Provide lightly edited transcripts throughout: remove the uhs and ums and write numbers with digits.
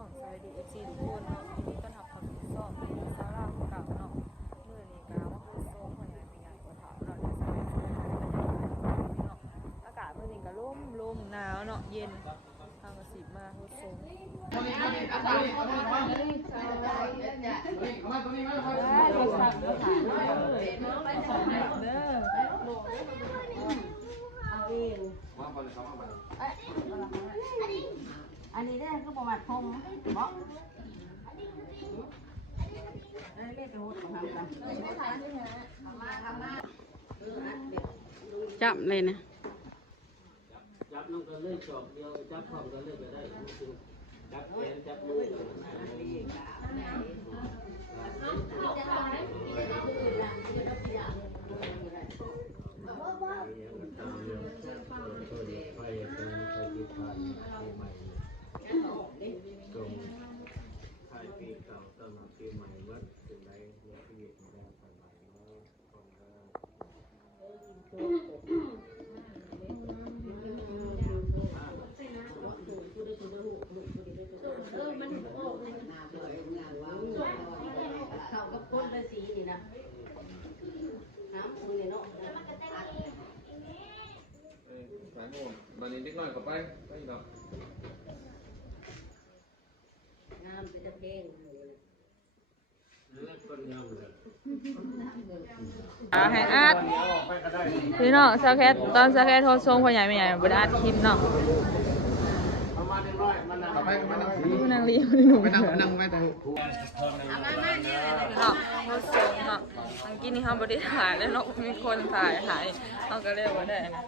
องสวัสดีFC ทุกคนเนาะยินดีต้อนรับเข้าสู่ช่องซาร่าเก่าเนาะมื้อนี้ก็มาพูดโซมคนใหญ่เป็นใหญ่กว่าเฒ่าเนาะจะสบายเนาะอากาศมื้อนี้ก็ลมหนาวเนาะเย็นทางก็สิมาพูดโซมอันนี้ได้คือประวัติพงศ์บอกได้เรียกเป็นหัวของทางกันจับเลยนะจับน้องกันเลยจอบเดียวจับพร้อมกันเลยก็ได้จับแขนจับมือเขากับก้นเลยสีนี่นะน้ำมือเนี่ยเนาะหลายโมงตอนนี้นิดหน่อยก็ไปดอกน้ำเป็นตะเพงให้อัดพี่น้องซาแคทตอนซาแคทโทรส่งพ่อใหญ่แม่ใหญ่บ่ได้อัดคลิปเนาะนางลีหนูนั่งไปแต่เนาะโทรส่งเนาะเมื่อกี้นี่เฮาบ่ได้ถ่ายแล้วเนาะมีคนถ่ายเฮาก็เลยบ่ได้นะ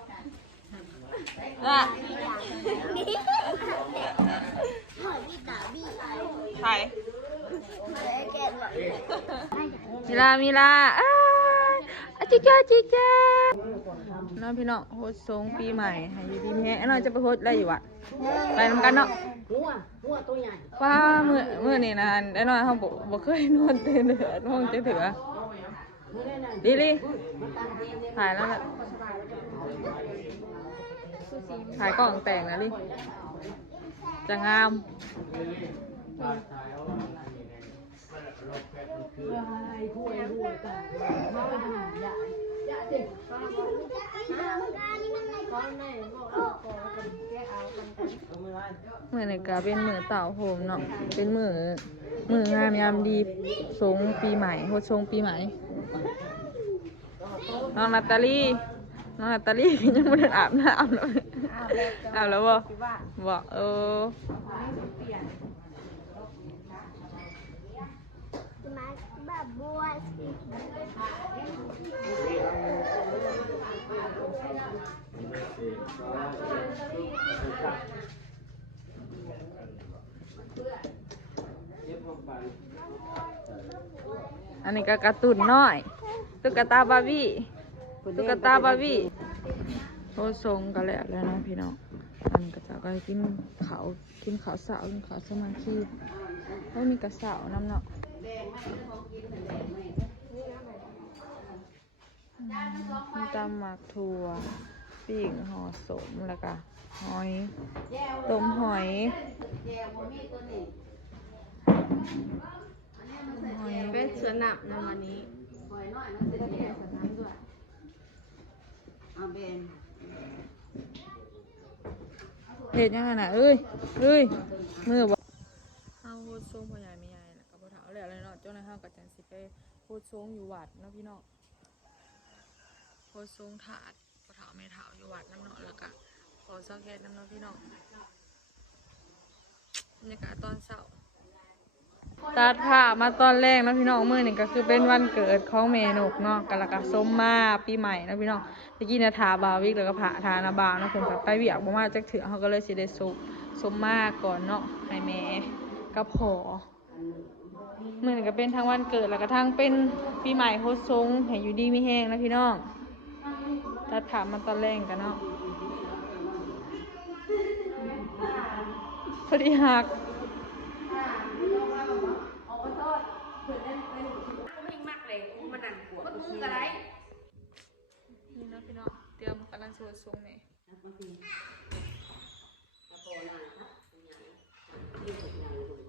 ถ่ายมีลาจิจ้าน้องพี่น้องโฮสทรงปีใหม่ให้อยู่ดีแม่น้องจะไปโฮสอะไรอยู่วะไปนำกันเนาะหัวตัวใหญ่ว่าเมื่อนี่นะได้น้อยเขาบอกเคยนอนเตือนเดือดห้องจะถือดีถ่ายแล้วแหละถ่ายกล่องแต่งนะลิจะงามมือนี่ก็เป็นมือเต่าโฮมเนาะเป็นมืองามยามดีสงปีใหม่โฮชงปีใหม่น้องนาตาลียังไม่ได้อาบน้ำเลยอาบแล้วบอกอันนี้ก็การ์ตูนน้อยตุ๊กตาบาร์บี้โทรส่งกันแล้วนะพี่น้องอันก็จะก็กินข้าวสาวกินข้าวสมาธิแล้วมีกระเสาน้ำเนาะมีตำหมักถั่วปิ้งห่อสมแล้วก็หอยต้มหอยเป็นสวนหนักในวันนี้เป็นสวนน้ำด้วยเอาเบนเห็ดยังไงน่ะเอ้ยมือบอกเอาโฮดซุ้งพ่อใหญ่ไม่ใหญ่แล้วก็พ่อเฒ่าแล้วเลยเนาะเจ้าในห้างกับจันสิไปโฮดซุ้งอยู่วัดเนาะพี่น้องโฮดซุ้งถาดพ่อเฒ่าแม่เฒ่าอยู่วัดน้ำเนาะแล้วก็ขอซอกแคทน้ำเนาะพี่น้องบรรยากาศตอนเช้าตัดผ้ามาตอนแรกนะพี่น้องมื้อนี่ก็คือเป็นวันเกิดของเมนกเนาะกันแล้วก็ส้มมาปีใหม่นะพี่น้องตะกี้นะทาบาวิกแล้วก็ผ่าทานาบาวนะเพิ่นก็ไปเวียกบ่มาจักเถื่อเฮาก็เลยสิได้ส้มมาก่อนเนาะให้แม่กับพ่อมื้อนี่ก็เป็นทั้งวันเกิดแล้วก็ทั้งเป็นปีใหม่โฮสทรงให้อยู่ดีมีแฮงนะพี่น้องตัดผ้ามาตอนแรกกันเนาะพอดีหักนี่นะพี่น้องเตรียมกำลังสวดทรงเนี่ย ที่สุด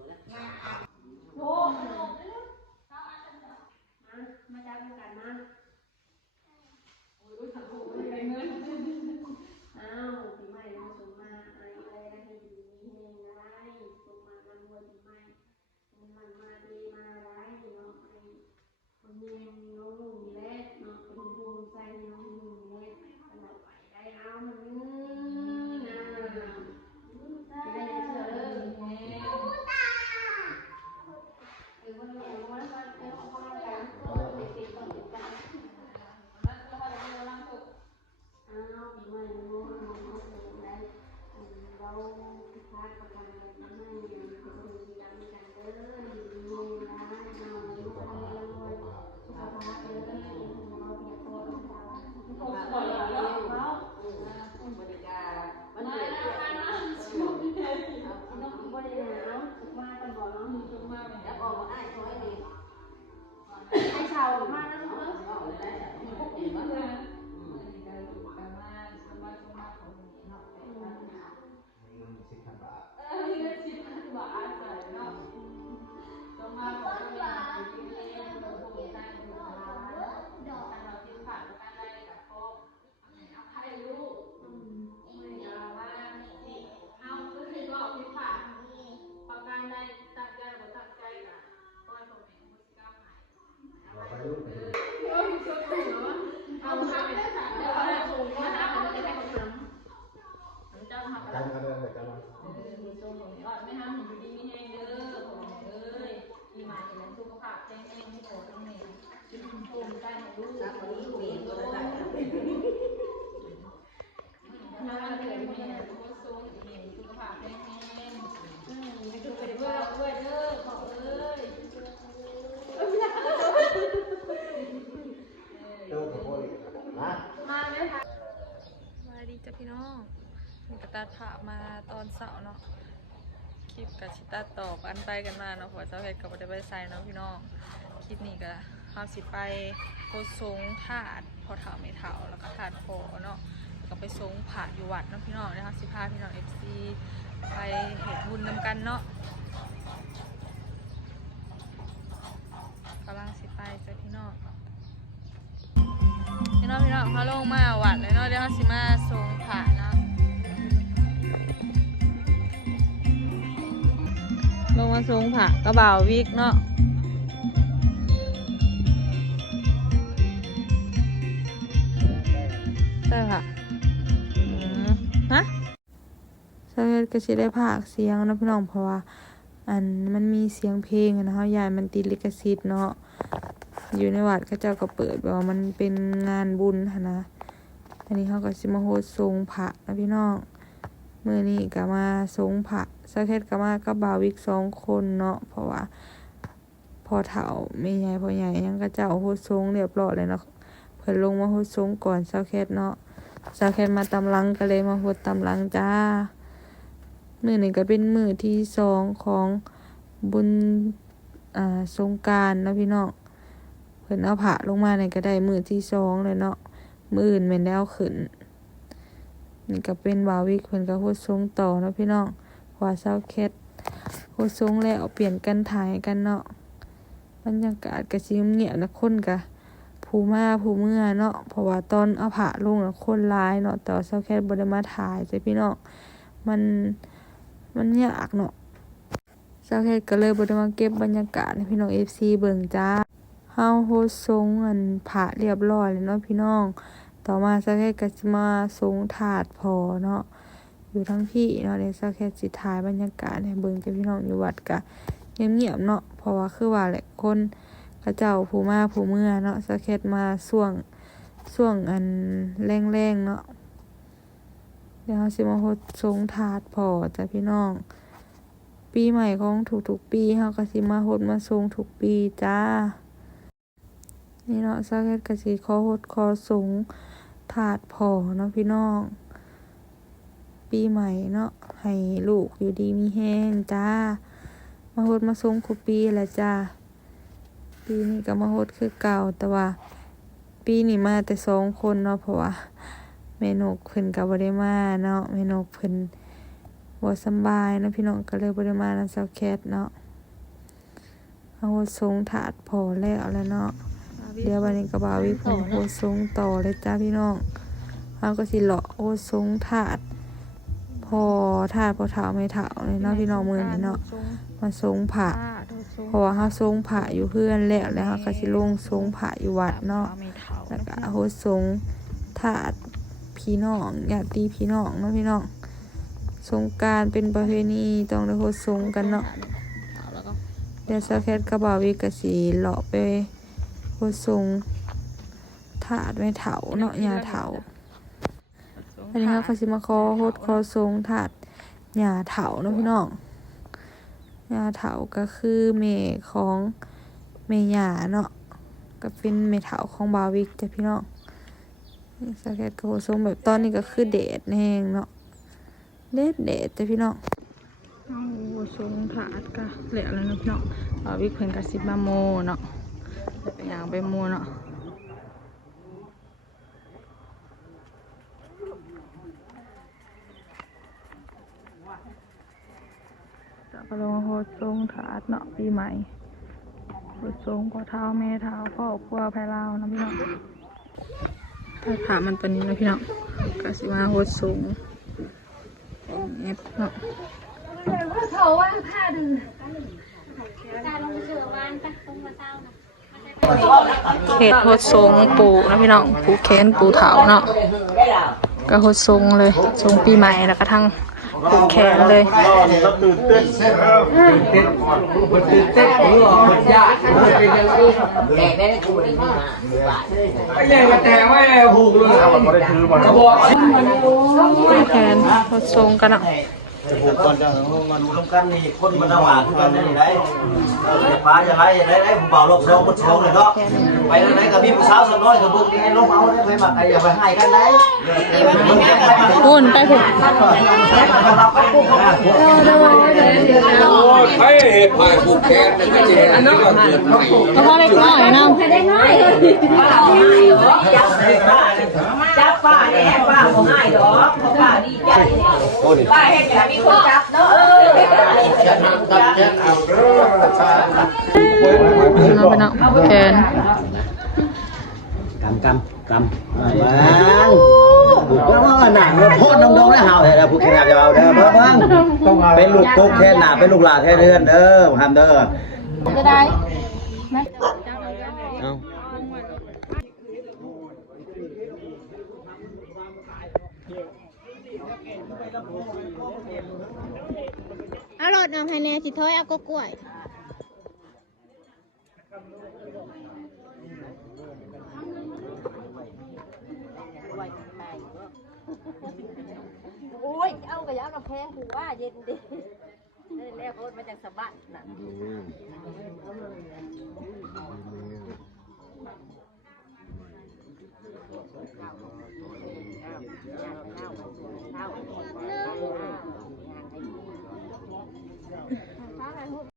มาดีจ้ะพี่น้องมีกระตัดผ่ามาตอนเสาร์เนาะคลิปกับชิตัดต่อกันไปกันมาเนาะเพอเจ้าเพชรก็ไม่ได้ไปใส่เนาะพี่น้องคลิปนี้ก็เขาสิไปโคทรงถาดพอเถาไม่เถาแล้วก็ถาดพอเนาะแล้วก็ไปทรงผ่าอยู่วัดเนาะพี่น้องนะคะสิพาพี่น้องFCไปเห็ดบุญนำกันเนาะกำลังสิไปจ้ะพี่น้องเขาลงมาวัดเลยเนาะเดี๋ยวเขาสิมาทรงผ่าเนาะลงมาทรงผ่ากระเบาวิกเนาะใช่ค่ะฮะใช่ก็สิได้ภาคเสียงนะพี่น้องเพราะว่ามันมีเสียงเพลงนะคะยายมันติดลิขสิทธิ์เนาะอยู่ในวัดเขาเจ้าก็เปิดแบบว่ามันเป็นงานบุญนะอันนี้เขาก็สิมาโฮสทรงพระนะพี่น้องมื้อนี้ก็มาทรงพระสักแค่ก็มากับบาวิก2 คนเนาะเพราะว่าพอเฒ่าแม่ใหญ่พ่อใหญ่ยังก็เจ้าโฮสทรงเรียบร้อยเลยเนาะเพิ่นลงมาโฮสทรงก่อนสักแค่เนาะสักแค่มาตำลังก็เลยมาโฮสตำลังจ้ามื้อนี้ก็เป็นมื้อที่2ของบุญสงกรานต์นะพี่น้องเพิ่นเอาผ้าลงมาเนี่ยก็ได้มื้อที่2เลยเนาะมื้ออื่นแม่นได้เอาขึ้นนี่ก็เป็นบาวิกเพิ่นก็โฮสทรงต่อเนาะพี่น้องว่าเซาแคทโฮสทรงแล้วเอาเปลี่ยนกันถ่ายกันเนาะบรรยากาศก็สิเงียบๆนะคนก็ผู้มาผู้เมื่อเนาะเพราะว่าตอนเอาผ้าลงน่ะคนหลายเนาะแต่เซาแคทบ่ได้มาถ่ายจ้ะพี่น้องมันยากเนาะเซาแคทก็เลยบ่ได้มาเก็บบรรยากาศให้พี่น้อง FC เบิ่งจ้าเฮาโฮสทรงพระเรียบร้อยแล้วเนาะพี่น้องต่อมาสักแค่ก็สิมาทรงถาดพอเนาะอยู่ทั้งพี่เนาะเดี๋ยวสักแค่สิถ่ายบรรยากาศให้เบิ่งจ้ะพี่น้องอยู่วัดก็เงียบๆเนาะเพราะว่าคือว่าแหละคนเขาเจ้าผู้มาผู้เมื่อเนาะสักแค่มาช่วงแรงๆเนาะเดี๋ยวเราสิมาโฮสทรงถาดพอจ้ะพี่น้องปีใหม่ของทุกๆปีเฮาก็สิมาโฮสมาทรงทุกปีจ้านี่เนาะสักแค่ก็สิขอโฮสขอทรงถาดพอเนาะพี่น้องปีใหม่เนาะให้ลูกอยู่ดีมีแห้งจ้ามาโฮสมาทรงทุกปีแหละจ้าปีนี้ก็มาโฮสคือเก่าแต่ว่าปีนี้มาแต่2 คนเนาะเพราะว่าแม่นกเพิ่นก็บ่ได้มาเนาะแม่นกเพิ่นบ่สำบายเนาะพี่น้องก็เลยบ่ได้มานำเซาแคทเนาะเอาโฮสทรงถาดพอแล้วเนาะเดี๋ยววันนี้ก็บ่าววิเพิ่นโฮสทรงต่อเลยจ้าพี่น้องเฮาก็สิเลาะโฮสทรงถาดพอเฒ่าไม่เฒ่าเลยเนาะพี่น้องมื้อนี้เนาะมาทรงพระเพราะว่าเฮาทรงพระอยู่เพื่อนแล้วเฮาก็สิลงทรงพระอยู่วัดเนาะแล้วก็โฮสทรงถาดพี่น้องญาติพี่น้องเนาะพี่น้องสงกรานต์เป็นประเพณีต้องได้โฮสทรงกันเนาะเดี๋ยวสักแค่ก็บ่าววิก็สิเลาะไปโฮสทรงถาดไม่เฒ่าเนาะญาเฒ่าอันนี้เขาสิมาขอโฮสขอทรงถาด ย่าเฒ่าเนาะพี่น้องย่าเฒ่าก็คือแม่ของแม่ย่าเนาะก็เป็นแม่เฒ่าของบาวิกจ้ะพี่น้องนี่สาแกตก็โหทรงแบบตอนนี้ก็คือแดดแห้งเนาะแดดจ้ะพี่น้องเอาโหทรงถาดก็แล้วแล้วเนาะพี่น้องบาวิกเพิ่นก็สิมาโมเนาะไปย่างไปโมเนาะก็ลงโหดทรงถาดเนาะปีใหม่โหดทรงก็เท้าแม่เท้าพ่อครัวภายลาวนะพี่น้องถ้าถามมันตัวนี้นะพี่น้องก็สิมาโหดทรงเอฟเนาะเขตโหดทรงปูนะพี่น้องปูแขนปูเท้าเนาะก็โหดทรงเลยทรงปีใหม่แล้วก็ทั้งปูแขนเลยตื่นเต้นมันยากไม่ใช่มาแต่ไม่หูเลยกระบอกแขนโหดทรงกันอ่ะจะผูกก่อนจะมาดูน้ำกันนี่คนมันหวานกันนี่ได้ฟ้าจะไรได้ผมเบาลบโซ่มันโซ่เลยเนาะไปไหนกับพี่ผู้สาวสักน้อยกับเบิ้งนี่ลบเอาได้ไปมาใครอย่าไปให้กันได้ปุ่นไปผุดใครเหตุผ่านผูกแขนในเจนนี่ก็เกิดใหม่ แล้วก็เล็กน้อยนะจับป้าเนี่ยป้าบ่ง่ายดอกป้าดีใจป้าเห็นแต่มีคนจับเนาะน้องไปน้องแขนกแล้วว่าหนังโทษน้องๆได้ห่าวเลยนะผู้แข่งจะเอาเด้อเพิ่งเป็นลูกกุ๊กแทนหนาเป็นลูกหลานแทนเรือนเด้อทำเด้อจะได้เอารถนำให้แน่สิถ้อยเอาก็กล้วยโอ้ยเอากระยาน้ำแพงหูว่าเย็นดิแล้วโคตรมาจากสะบัดน่ะ